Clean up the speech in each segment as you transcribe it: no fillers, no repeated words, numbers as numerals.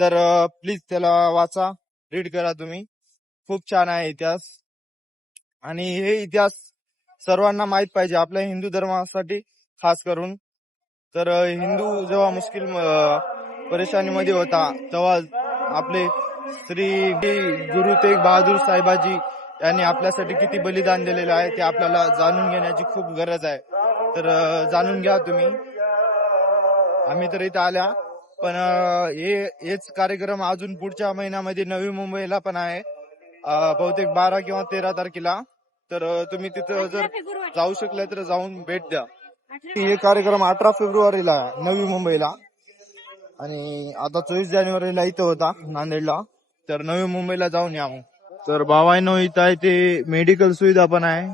तर प्लीज त्याला वाचा, रीड करा तुम्ही. खूप छान आहे इतिहास. आणि हे इतिहास सर्वांना माहित पाहिजे, आपल्या हिंदू धर्मासाठी खास करून. तर हिंदू जेव्हा मुस्लिम परेशानीमध्ये होता, तेव्हा आपले श्री गुरु तेग बहादूर साहेबाजी यांनी आपल्यासाठी किती बलिदान दिलेलं आहे ते आपल्याला जाणून घेण्याची खूप गरज आहे. तर जाणून घ्या तुम्ही. आम्ही तर इथं आल्या, पण हेच कार्यक्रम अजून पुढच्या महिन्यामध्ये नवी मुंबईला पण आहे, बहुतेक 12 किंवा 13 तारखेला. तर तुम्ही तिथं जर जाऊ शकले तर जाऊन भेट द्या. हे कार्यक्रम 18 फेब्रुवारीला आहे नवी मुंबईला, आणि आता 24 जानेवारीला इथं होता नांदेडला. तर नवी मुंबईला जाऊन या मग. तर भावांनो, इथं आहे ते मेडिकल सुविधा पण आहे.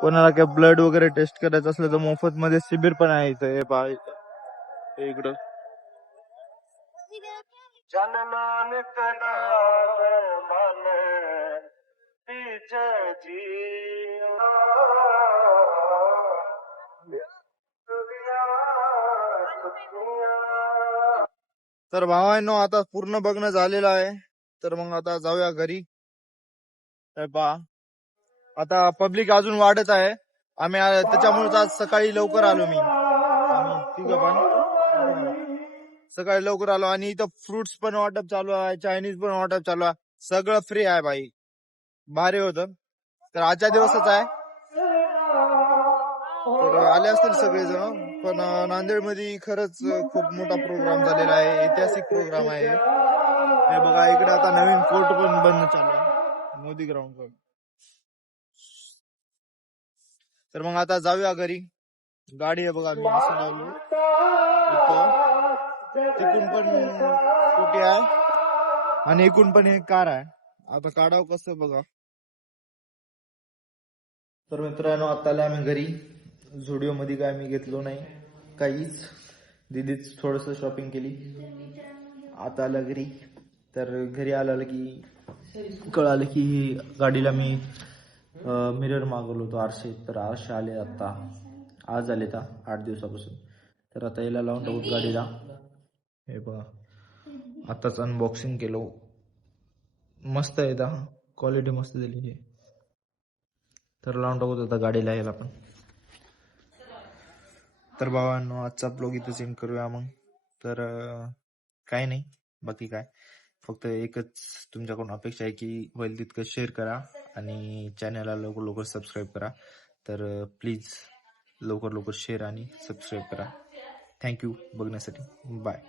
कोणाला काय ब्लड वगैरे टेस्ट करायचं असलं तर मोफत मध्ये शिबिर पण आहे इथं. हे पहा इकडं. तर भावांनो, आता पूर्ण बघणं झालेलं आहे. तर मग आता जाऊया घरी. पहा, आता पब्लिक अजून वाढत आहे. आम्ही त्याच्यामुळेच आज सकाळी लवकर आलो. आम्ही तिघं पण सकाळी लवकर आलो. आणि इथं फ्रुट्स पण वाटप चालू आहे, चायनीज पण वाटप चालू आहे. सगळं फ्री आहे भाई, भारी होतं. तर आजच्या दिवसच आहे. तर आले असतील सगळेजण. पण नांदेडमध्ये खरंच खूप मोठा प्रोग्राम झालेला आहे, ऐतिहासिक प्रोग्राम आहे. हे बघा, इकडे आता नवीन कोर्ट पण बनणं चालू आहे, मोदी ग्राउंड वर. तर मग आता जाऊया घरी. गाडी आहे बघा, मी असं लावलो तिकून पण स्कूटी आहे आणि इकून पण एक कार आहे. आता काढाव कसं बघा. तर मित्रांनो, आता आले आम्ही घरी. झुडिओ मध्ये काय मी घेतलो नाही काहीच, दीदीच थोडस शॉपिंग केली. आता आलं घरी. तर घरी आलं की कळालं की गाडीला मी मिरर मागवलो होतो, आरसे. तर आरसे आले आता, आज आले 8 दिवसापासून. तर आता याला लावून टाकू गाडीला. हे बघा, आताच अनबॉक्सिंग केलो. मस्त आहे, क्वालिटी मस्त दिली आहे. तर लावून टाकू आता गाडीला याला पण. तर भावांनो, आजचा ब्लॉग इथं सेंड करूया मग. तर काही नाही, बाकी काय, फक्त एकच तुमच्याकडून अपेक्षा आहे की होईल तितकं शेअर करा आणि चॅनलला लवकर लवकर सबस्क्राईब करा. तर प्लीज लवकर लवकर शेअर आणि सबस्क्राईब करा. थँक्यू बघण्यासाठी. बाय.